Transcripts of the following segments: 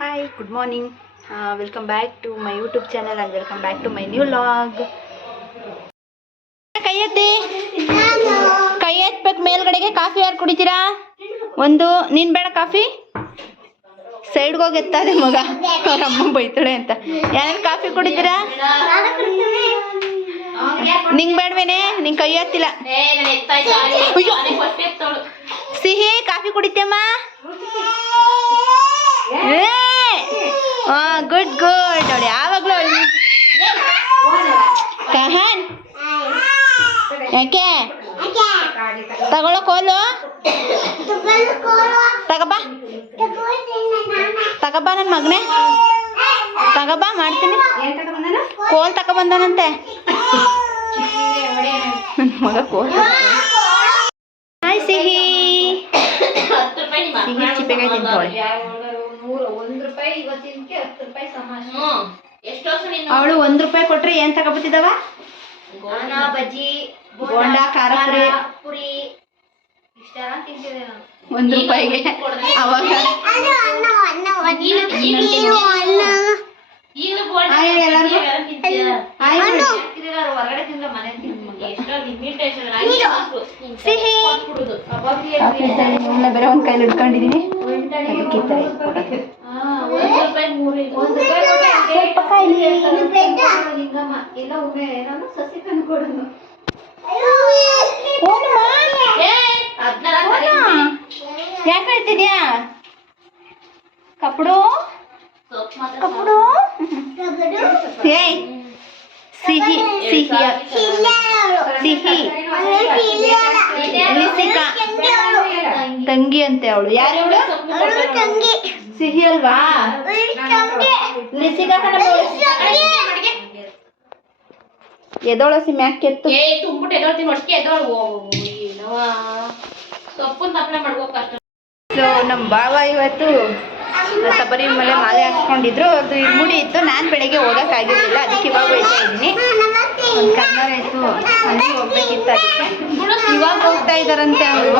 Hi, good morning. Welcome back to my YouTube channel and welcome back to my new vlog. ಕೈ ಎತ್ತಿ ಕೈ ಎತ್ತಬೇಕು ಮೇಲ್ಗಡೆಗೆ. Coffee ಯಾರು ಕುಡಿತೀರಾ? ಒಂದು ನೀನು ಬೇಡ ಕಾಫಿ? ಸೈಡ್ಗೆ ಹೋಗಿ ಎತ್ತಾರೆ ಮಗ, ಅವ್ರ ಅಮ್ಮ ಬೈತಾಳೆ ಅಂತ. ಯಾರು ಕಾಫಿ ಕುಡಿತೀರಾ? ನಿಂಗೆ ಬೇಡವೇನೆ? ನಿಂಗೆ ಕೈ ಎತ್ತಿಲ್ಲ. ಸಿಹಿ ಕಾಫಿ ಕುಡಿತೇಮ್ಮ? Good good. ನೋಡಿ ಯಾವಾಗಲೂ ಕಹನ್ ಯಾಕೆ ತಗೊಳ್ಳೋ ಕೋಲು ತಗಬಾ ತಗಬಾ ನನ್ನ ಮಗನೇ, ತಗಬಾ ಮಾಡ್ತೀನಿ. ಕೋಲ್ ತಗೊಬಂದನಂತೆ ನನ್ನ ಮಗ ಕೋಲ್. ಹಾಯ್ ಸಿಹಿ. ಸಿಹಿ ಚಿಪ್ಪೆಕಾಯಿ ತಿಂತಾಳೆ. ಅವಳು ₹1 ಕೊಟ್ರೆ ಏನ್ ತಗೊಬತ್ತಿದವ? ಬಜ್ಜಿ, ಬೋಂಡ, ಖಾರ ಪುರಿ. ₹1ಗೆ ಅವಾಗ ಬೇರೆ ಒಂದ್ ಕೈಲಿ ಹಿಡ್ಕೊಂಡಿದೀನಿ. ಯಾಕೆ ಹೇಳ್ತಿದ್ಯಾ? ಕಪಡು ಕಪಡು. ಏಯ್ ಸಿಹಿ ಸಿಹಿ ಸಿಹಿ ಲಿಸಿಕಾ ತಂಗಿ ಅಂತೆ ಅವಳು. ಯಾರು ಅವಳು? ಸಿಹಿ ಅಲ್ವಾ? ಲಿಸಿಕಾ ಎದೋಳ ಮ್ಯಾಕ್ ಎತ್ತು. ಸೊ ನಮ್ಮ ಬಾವ ಇವತ್ತು ಶಬರಿ ಮೇಲೆ ಮಾಲೆ ಹಾಕ್ಸ್ಕೊಂಡಿದ್ರು. ಅದು ಮುಡಿ ಇತ್ತು. ನಾನು ಬೆಳಗ್ಗೆ ಹೋಗೋಕ್ಕಾಗಿರಲಿಲ್ಲ, ಅದಕ್ಕೆ ಇವಾಗ ಹೋಗ್ತಾ ಇದ್ದೀನಿ. ಒಂದು ಕನ್ನಡ ಇತ್ತು, ಅಲ್ಲಿ ಹೋಗ್ಬೇಕಿತ್ತು. ಅದಕ್ಕೆ ಇವಾಗ ಹೋಗ್ತಾ ಇದ್ದಾರಂತೆ ಅವರು.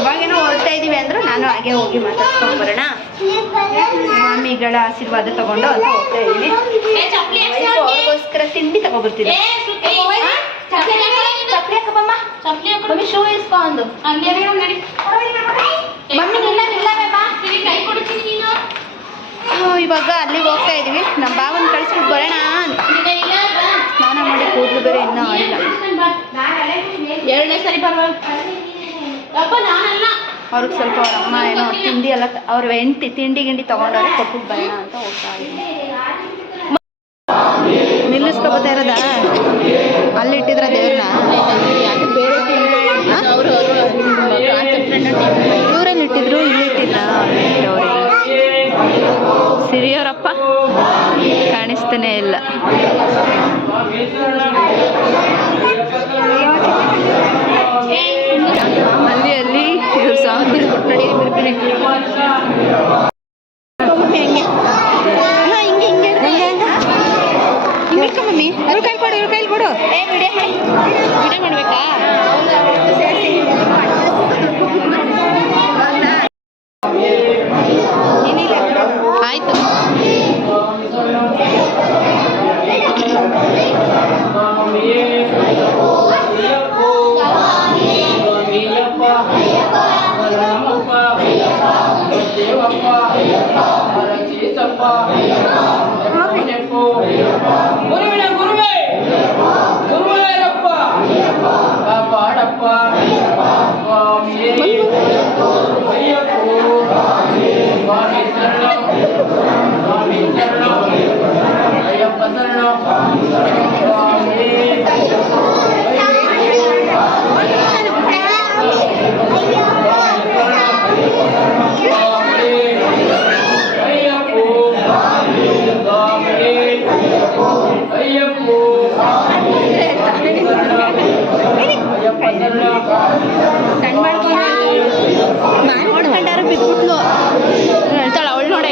ಇವಾಗೇನೋ ಹೋಗ್ತಾ ಇದೀವಿ ಅಂದ್ರು. ನಾನು ಹಾಗೆ ಹೋಗಿ ಮಾತಾಡ್ಸ್ಕೊಂಡು ಬರೋಣ, ಸ್ವಾಮಿಗಳ ಆಶೀರ್ವಾದ ತಗೊಂಡು ಅಂತ ಹೋಗ್ತಾ ಇದ್ದೀನಿ. ಅವ್ರಿಗೋಸ್ಕರ ತಿಂಡಿ ತಗೊಬರ್ತಿದ್ದೆ. ಚಪ್ಪಲಿ ಹಾಕಮ್ಮ, ಮಮ್ಮಿ ಶೂ ಇಸ್ಕೊಂಡು ಮಮ್ಮಿ ಇವಾಗ ಅಲ್ಲಿಗೆ ಹೋಗ್ತಾ ಇದೀವಿ. ನಮ್ಮ ಬಾವನ್ ಕಳಿಸ್ಬಿಟ್ಟು ಬರೋಣ. ಸ್ನಾನ ಮಾಡಿ ಕೂದಲು ಬೇರೆ ಇನ್ನೂ ಆಗಿಲ್ಲ. 2ನೇ ಸರಿ ಬರಲ್ಲ ಅವ್ರಿಗೆ. ಸ್ವಲ್ಪ ಅವ್ರ ಅಮ್ಮ ಏನೋ ತಿಂಡಿ ಎಲ್ಲ ಅವ್ರ ತಿಂಡಿ ಗಿಂಡಿ ತಗೊಂಡವ್ರೆ, ಕೊಟ್ಬಿಟ್ಟು ಬರೋಣ ಅಂತ ಹೋಗ್ತಾ ಇದ್ದೀನಿ. ನಿಲ್ಲಿಸ್ಕೊಬತ್ತಾ ಇರೋದಾ? ಅಲ್ಲಿ ಇಟ್ಟಿದ್ರ ದೇವ್ರನ್ನ? ಬೇರೆ ಇವರಲ್ಲಿ ಇಟ್ಟಿದ್ರು, ಇಲ್ಲಿ ಇಟ್ಟಿದ್ರ? ಅವ್ರಿಗೆ ಸಿರಿಯವರಪ್ಪ ಕಾಣಿಸ್ತಾನೆ ಇಲ್ಲ. ಅಲ್ಲಿ ಅಲ್ಲಿ ಇವ್ರ ಸಾಂಗ್ ನೋಡಿ. ಹೆಂಗೆ ಹಿಂಗೆ ಹಿಂಗೆ ಹಿಂಗೆ ಮಮ್ಮಿ, ಇವ್ರ ಕೈಲಿ ಕೊಡು, ಇವ್ರ ಕೈಲಿ ಕೊಡು. ವಿಡಿಯೋ ಮಾಡ್ಬೇಕಾ? ಏನಿಲ್ಲ, ಆಯ್ತು. ಮಾಡ್ಕೊಂಡಾರು ಬಿಟ್ಬಿಟ್ಲು ಹೇಳ್ತಾಳ ಅವಳು. ನೋಡಿ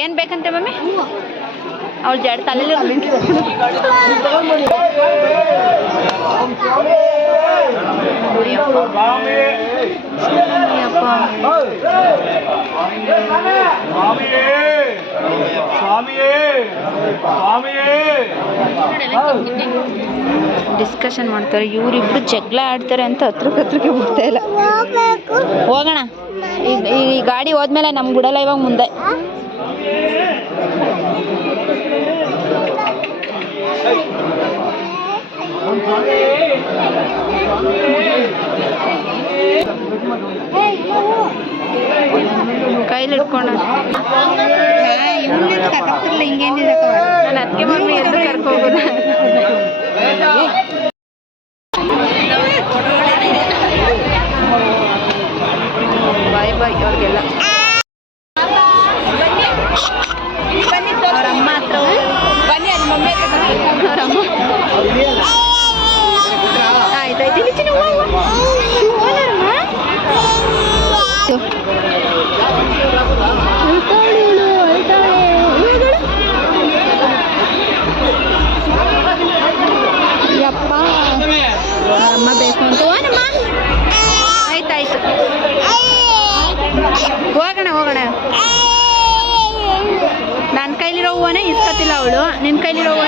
ಏನು ಬೇಕಂತೆ ಮಮ್ಮಿ? ಅವಳು ಜಡ್ ತಲೆಯಲ್ಲಿ ಡಿಸ್ಕಷನ್ ಮಾಡ್ತಾರೆ. ಇವರಿಬ್ರು ಜಗಳ ಆಡ್ತಾರೆ ಅಂತ ಹತ್ರಕ್ಕೆ ಬಿಡ್ತಾ ಇಲ್ಲ. ಹೋಗೋಣ, ಈ ಗಾಡಿ ಹೋದ್ಮೇಲೆ ನಮ್ಗೆ ಬಿಡಲ್ಲ ಇವಾಗ ಮುಂದೆ. ಕೈಲಿ ಇಟ್ಕೊಂಡು ಹಿಂಗೇನಿಲ್ಲ, ನಾನು ಅದಕ್ಕೆ ಮಮ್ಮಿ ಎದ್ದು ಕರ್ಕೋಬೋದ. ಬಾಯ್ ಬಾಯ್ ಅವ್ರಿಗೆಲ್ಲ. ಅವರಮ್ಮ ಹತ್ರ ಬನ್ನಿ, ಅಲ್ಲಿ ಮಮ್ಮಿ ಹತ್ರ ಅವರಮ್ಮ. ಆಯ್ತಾಯ್ತು, ಇಲ್ಲಿ ಚಿನ್ನ ಯಪ್ಪ ಅವರಮ್ಮ ಬೇಕು ಅಂತ. ಓನಮ್ಮ, ಆಯ್ತಾಯ್ತು, ಹೋಗೋಣ. ನನ್ನ ಕೈಲಿರೋ ಹೂವನೇ ಇಸ್ಕತ್ತಿಲ್ಲ ಅವಳು. ನಿನ್ನ ಕೈಲಿರೋ ಹೂವ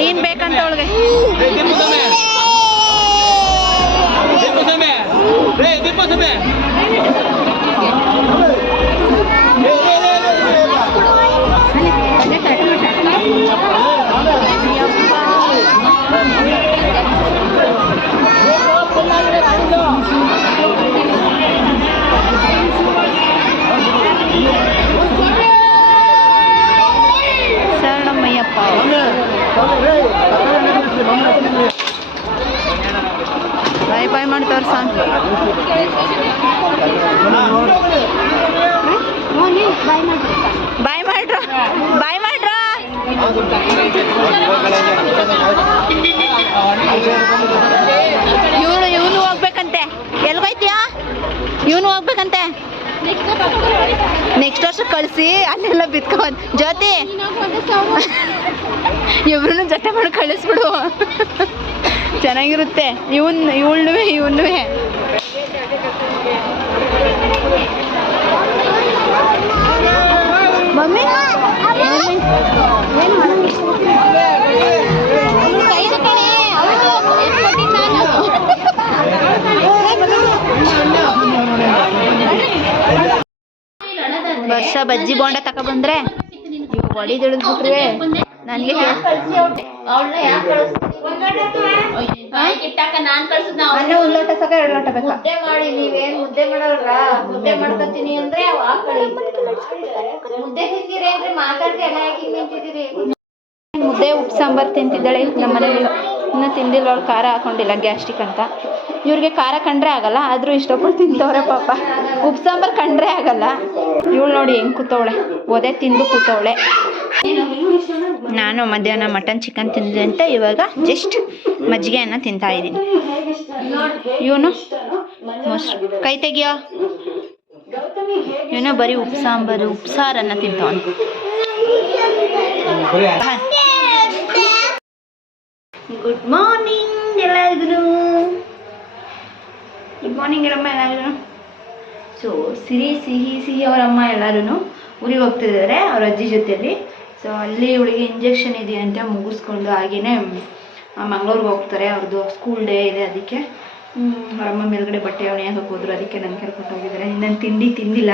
ನೀನು ಬೇಕಂತ ಅವಳಿಗೆ. ಶರಣಮ್ಮಯ್ಯಪ್ಪ ಬಾಯ್ ಬಾಯ್ ಮಾಡ್ತಾವ್ರ ಸಾಂಗ್. ಬಾಯ್ ಮಾಡ್ರ ಇವನು ಹೋಗ್ಬೇಕಂತೆ. ಎಲ್ಗೋಯ್ತೀಯಾ? ಇವನು ಹೋಗ್ಬೇಕಂತೆ. ನೆಕ್ಸ್ಟ್ ವರ್ಷ ಕಳಿಸಿ, ಅಲ್ಲೆಲ್ಲ ಬಿತ್ಕೊಂಡ್ ಜ್ಯೋತಿ ಇಬ್ರು ಜೊತೆ ಮಾಡಿ ಕಳಿಸ್ಬಿಡು, ಚೆನ್ನಾಗಿರುತ್ತೆ. ಇವನು ಮಮ್ಮಿ ಏನು ಮಾಡೋದು? ವರ್ಷ ಬಜ್ಜಿ ಬೋಂಡ ತಗೊಬಂದ್ರೆ ಹೊಡಿ ತಿಳಿದ್ಬಿಟ್ರೆ ನನಗೆ ಅನ್ನ ಒಂದು ಲೋಟ ಸಾಕ, 2 ಲೋಟ ಬೇಕಾ? ಮುದ್ದೆ ಮಾಡಿ. ನೀವೇನ್ ಮುದ್ದೆ ಮಾಡೋರ? ಮುದ್ದೆ ಮಾಡ್ಕೊತೀನಿ ಅಂದ್ರೆ ಮುದ್ದೆ ತಿಂತೀರಿ ಅಂದ್ರೆ ಮಾತಾಡ್ತಿ ಎಲ್ಲ ಯಾಕೆ ನಿಂತಿದ್ದೀರಿ? ಮುದ್ದೆ ಉಪ್ಪು ಸಾಂಬಾರು ತಿಂತಿದ್ದಾಳೆ ನಮ್ಮ ಮನೇಲಿ. ಇನ್ನೂ ತಿಂದಿಲ್ಲ ಅವಳು, ಖಾರ ಹಾಕೊಂಡಿಲ್ಲ ಗ್ಯಾಸ್ಟ್ರಿಕ್ ಅಂತ. ಇವ್ರಿಗೆ ಖಾರ ಕಂಡ್ರೆ ಆಗಲ್ಲ, ಆದರೂ ಇಷ್ಟಪಟ್ಟು ತಿಂತವ್ರೆ ಪಾಪ. ಉಪ್ಪು ಸಾಂಬಾರು ಕಂಡ್ರೆ ಆಗಲ್ಲ. ಇವಳು ನೋಡಿ ಹೆಂಗೆ ಕೂತವಳೆ, ಒದೆ ತಿಂದು ಕೂತವಳೆ. ನಾನು ಮಧ್ಯಾಹ್ನ ಮಟನ್ ಚಿಕನ್ ತಿಂದಿದೆ ಅಂತ ಇವಾಗ ಜಸ್ಟ್ ಮಜ್ಜಿಗೆ ಅನ್ನ ತಿಂತಾ ಇದ್ದೀನಿ. ಇವನು ಮೊಸರು ಕೈ ತೆಗಿಯೋ, ಇವನು ಬರೀ ಉಪ್ಪು ಸಾಂಬಾರು ಉಪ್ಸಾರನ್ನ ತಿಂತವನು. ಗುಡ್ ಮಾರ್ನಿಂಗ್ ಎಲ್ಲರಿಗೂ. ಗುಡ್ ಮಾರ್ನಿಂಗ್ ಅಮ್ಮ ಎಲ್ಲರಿಗೂ. ಸೊ ಸಿಹಿ ಅವರಮ್ಮ ಎಲ್ಲರೂ ಊರಿಗೆ ಹೋಗ್ತಿದ್ದಾರೆ ಅವ್ರ ಅಜ್ಜಿ ಜೊತೆಯಲ್ಲಿ. ಸೊ ಅಲ್ಲಿ ಇವಳಿಗೆ ಇಂಜೆಕ್ಷನ್ ಇದೆಯಂತೆ, ಮುಗಿಸ್ಕೊಂಡು ಹಾಗೆಯೇ ಮಂಗಳೂರಿಗೆ ಹೋಗ್ತಾರೆ. ಅವ್ರದ್ದು ಸ್ಕೂಲ್ ಡೇ ಇದೆ, ಅದಕ್ಕೆ ಅವರಮ್ಮ ಮೇಲ್ಗಡೆ ಬಟ್ಟೆ ಒಣೆಯಾಗಕ್ಕೆ ಹೋದ್ರು. ಅದಕ್ಕೆ ನನ್ನ ಕರ್ಕೊಂಡು ಹೋಗಿದ್ದಾರೆ. ನಾನು ತಿಂಡಿ ತಿಂದಿಲ್ಲ,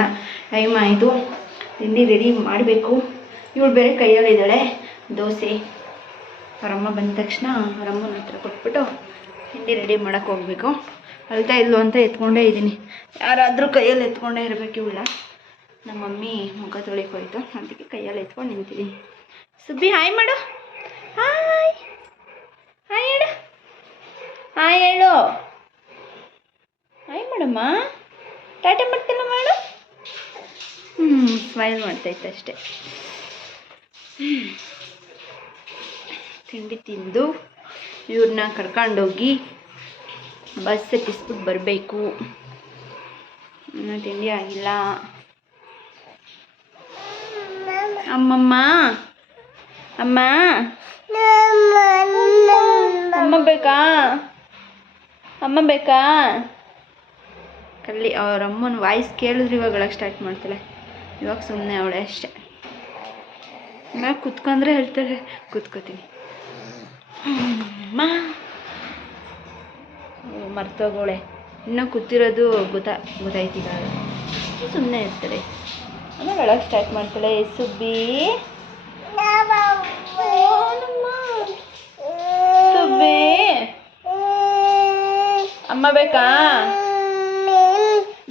ಟೈಮ್ ಆಯಿತು, ತಿಂಡಿ ರೆಡಿ ಮಾಡಬೇಕು. ಇವಳು ಬೇರೆ ಕೈಯಲ್ಲಿದ್ದಾಳೆ ದೋಸೆ. ಅವರಮ್ಮ ಬಂದ ತಕ್ಷಣ ಅವರಮ್ಮನ ಹತ್ರ ಕೊಟ್ಬಿಟ್ಟು ತಿಂಡಿ ರೆಡಿ ಮಾಡೋಕ್ಕೆ ಹೋಗಬೇಕು. ಅಳ್ತಾ ಇಲ್ಲು ಅಂತ ಎತ್ಕೊಂಡೇ ಇದ್ದೀನಿ. ಯಾರಾದರೂ ಕೈಯಲ್ಲಿ ಎತ್ಕೊಂಡೇ ಇರಬೇಕು ಇವಳ. ನಮ್ಮ ಮಮ್ಮಿ ಮುಖ ತೊಳಿಕ್ ಹೋಯ್ತು, ಅದಕ್ಕೆ ಕೈಯಲ್ಲಿ ಎತ್ಕೊಂಡು ನಿಂತಿದ್ದೀನಿ. ಸುಬ್ಬಿ ಹಾಯ್ ಮಾಡು, ಹಾಯ್ ಹಾಯ್ ಹೇಳು, ಹಾಯ್ ಹೇಳು, ಹಾಯ್ ಮಾಡಮ್ಮ, ಟಾಟಾ ಮಾಡ್ತಿಲ್ಲ ಮಾಡು. ಸ್ಮೈಲ್ ಮಾಡ್ತೈತೆ ಅಷ್ಟೆ. ತಿಂಡಿ ತಿಂದು ಇವ್ರನ್ನ ಕರ್ಕೊಂಡೋಗಿ ಬಸ್ ಎತ್ತಿಸ್ಬಿಟ್ಟು ಬರಬೇಕು. ಇನ್ನೂ ತಿಂಡಿ ಆಗಿಲ್ಲ. ಅಮ್ಮಮ್ಮ, ಅಮ್ಮ ಅಮ್ಮ ಬೇಕಾ, ಅಮ್ಮ ಬೇಕಾ? ಕಲ್ಲಿ ಅವ್ರ ಅಮ್ಮನ ವಾಯ್ಸ್ ಕೇಳಿದ್ರೆ ಇವಾಗ ಒಳಗೆ ಸ್ಟಾರ್ಟ್ ಮಾಡ್ತಾಳೆ. ಇವಾಗ ಸುಮ್ಮನೆ ಅವಳೆ ಅಷ್ಟೆ. ಇವಾಗ ಕುತ್ಕೊಂಡ್ರೆ ಹೇಳ್ತಾಳೆ ಕೂತ್ಕೋತೀನಿ. ಅಮ್ಮ ಮರ್ತೋಗೋಳೆ, ಇನ್ನೂ ಕೂತಿರೋದು ಗೊತ್ತಾಯ್ತಿಲ್ಲ. ಸುಮ್ಮನೆ ಇರ್ತಾಳೆ. ಆಮೇಲೆ ಒಳಗೆ ಸ್ಟಾರ್ಟ್ ಮಾಡ್ತಾಳೆ. ಸುಬ್ಬಿ ಸುಬ್ಬಿ ಅಮ್ಮ ಬೇಕಾ?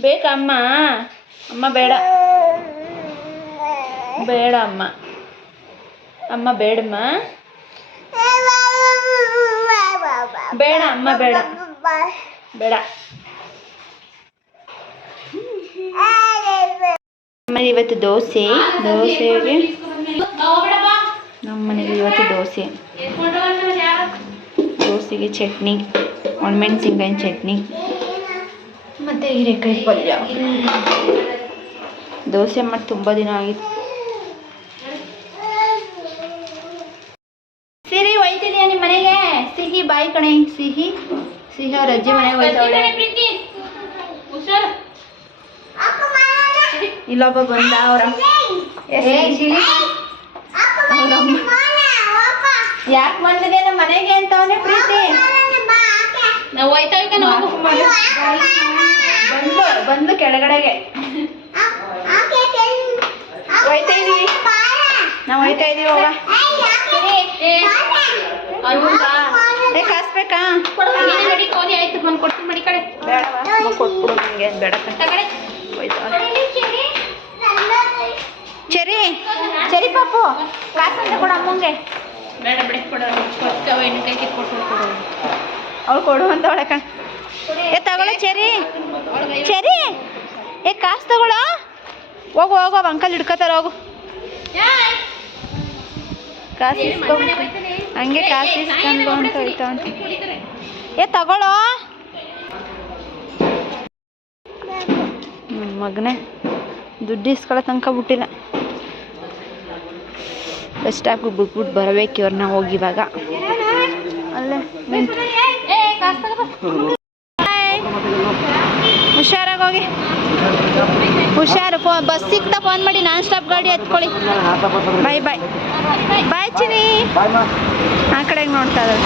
ಬೇಕಾ ಅಮ್ಮ? ಅಮ್ಮ ಬೇಡ, ಬೇಡ ಅಮ್ಮ, ಅಮ್ಮ ಬೇಡಮ್ಮ, ಬೇಡ ಅಮ್ಮ, ಬೇಡ ಬೇಡ. ನಮ್ಮನೇಲಿ ಇವತ್ತು ದೋಸೆಗೆ ನಮ್ಮನೇಲಿ ಇವತ್ತು ದೋಸೆಗೆ ಚಟ್ನಿ, ಒಣಮೆಣಸಿನ್ಕಾಯಿ ಚಟ್ನಿ ಮತ್ತು ಹೀರೆಕಾಯಿ ಪಲ್ಯ. ದೋಸೆ ಮಾಡಿ ತುಂಬ ದಿನ ಆಗಿತ್ತು. ಸಿರಿ ಹೋಯ್ತಿದ್ಯಾ ನಿಮ್ಮ ಮನೆಗೆ? ಸಿಹಿ ಬಾಯಿ ಕಣೆ, ಸಿಹಿ ಸಿಹಿ ಅವ್ರ ಅಜ್ಜಿ ಮನೆಗೆ ಹೋಯ್ತಾವಳೆ. ಇಲ್ಲೊಬ್ಬ ಬಂದ, ಅವರಮ್ಮ ಯಾಕೆ ಬಂದಿದೆ ನಮ್ಮ ಮನೆಗೆ ಅಂತವನೇ ಪ್ರೀತಿ. ನಾವು ಬಂದು ಕೆಳಗಡೆಗೆ ಹೋಯ್ತಾ ಇದೀವಿ, ನಾವು ಹೋಯ್ತಾ ಇದೀವಿ. ಹೋಗ ಕಾಸು ಬೇಕಾ? ಬೇಡವಾ? ಕೊಟ್ಬಿಡು ನನಗೆ, ಬೇಡ ಚೆರಿ ಚೆರಿ ಪಾಪು, ಕಾಸು ಅಂತ ಕೊಡು ಅಮ್ಮಂಗೆ. ಬೇಡ ಬಿಡಿ, ಅವ್ಳು ಕೊಡು ಅಂತ ಅವಳೆ ಕಣ್. ತಗೊಳ್ಳೋ ಚೆರಿ, ಚೆರಿ ಕಾಸು ತಗೊಳ್ಳೋ. ಹೋಗು ಹೋಗು, ಅಂಕಲ್ ಹಿಡ್ಕೋತಾರ, ಹೋಗು. ಕಾಸು ಇಸ್ಕೊಂಡು ಹಂಗೆ ಕಾಸು ಇಸ್ಕೊಂಡು ಅಂತ ಹೋಯ್ತಾ ಉಂಟು. ತಗೊಳ್ಳೋ ನನ್ನ ಮಗನೇ, ದುಡ್ಡು ಇಸ್ಕೊಳ್ಳೋ ತನಕ ಬಿಟ್ಟಿಲ್ಲ. ಬಸ್ ಸ್ಟಾಪ್ಗೆ ಬಿಟ್ಬಿಟ್ಟು ಬರಬೇಕು ಇವ್ರನ್ನ ಹೋಗಿ. ಇವಾಗ ಅಲ್ಲೇ ಹುಷಾರಾಗಿ ಹೋಗಿ, ಹುಷಾರು. ಬಸ್ ಸಿಕ್ತಾ ಫೋನ್ ಮಾಡಿ, ನಾನ್ ಸ್ಟಾಪ್ ಗಾಡಿ ಹತ್ಕೊಳ್ಳಿ. ಬಾಯ್ ಬಾಯ್ ಬಾಯ್ ಚಿನಿ. ಆ ಕಡೆಗೆ ನೋಡ್ತಾ ಇದ್ದಾರೆ.